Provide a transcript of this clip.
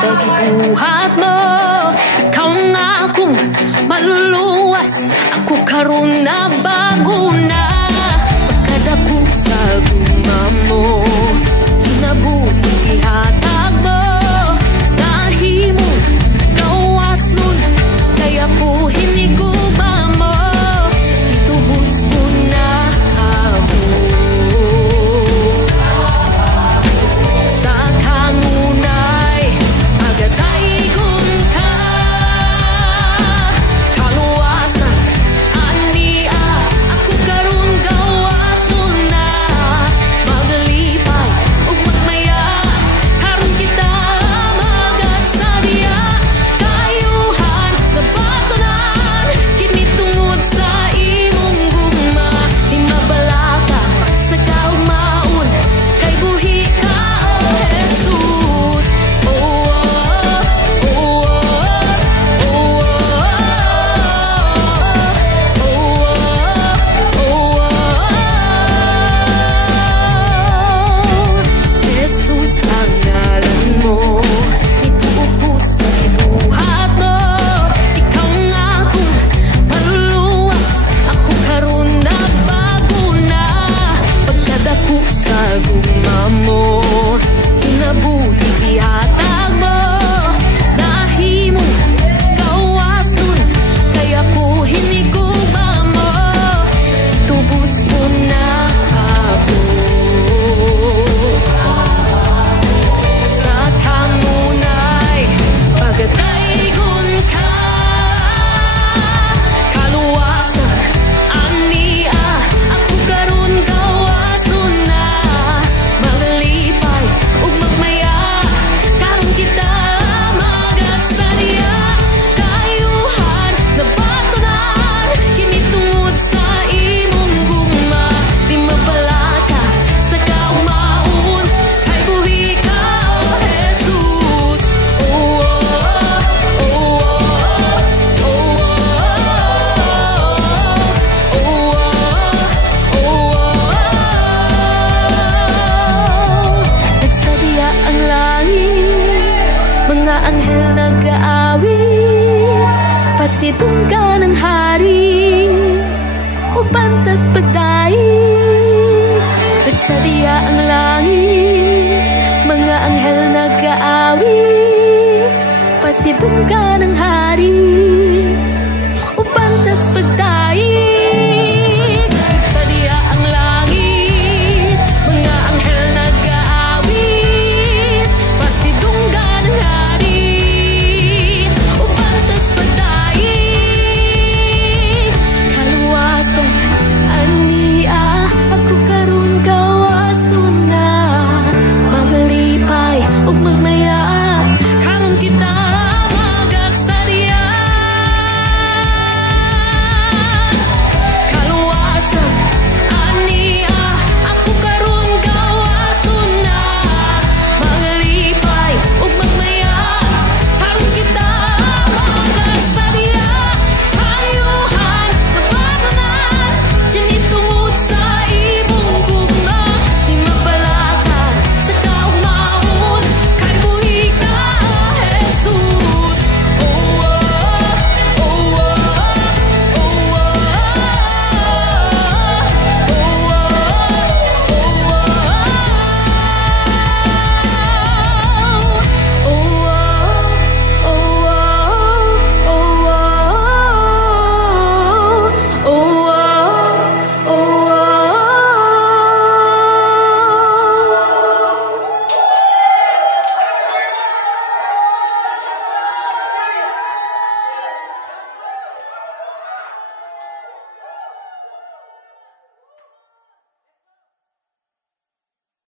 sa gibuhat mo. Ikaw nga akong maluluwas, ako karon na bago na. Pagkadako sa guma mo, kinabuhi gihatag mo. Nahimo gawas nun, kaya ko hiniguba mo. Itubos mo na ako sa kanunay, agataygon ka. Kaluwasan ania, ako karon gawason na. Maglipay ug magmaya, karon kita magasadya. Kayuhan na batunan, kini tungod sa imong gugma. Di mabalaka sa kaugmaon, kay buhi ka o Jesus. Oh, oh, oh, Jesus ang ngalan mo, ituog ko sa gibuhat mo. Ikaw nga akong maluluwas, ako karon na bago na. Pagkadako sa gugma mo, kinabuhi gihatag mo. Nahimo gawas nun, kaya ko hiniguba mo. Tubos mo na ako sa kanunay, pagataygon ka. Kaluwasan ania, ako karon gawason na. Maglipay ug magmaya, karon kita magasadya. Kayuhan na batunan, kini tungod sa imong gugma. Di mabalaka sa kaugmaon, kay buhi ka o Jesus. Oh, oh, oh, oh, oh, oh. Nagsadya ang langit, mga anghel nag-aawit. Pasitong ka ng hari, o pantas pagdaig. Nagsadya ang langit, mga anghel nag-aawit. Pasitong ka ng hari,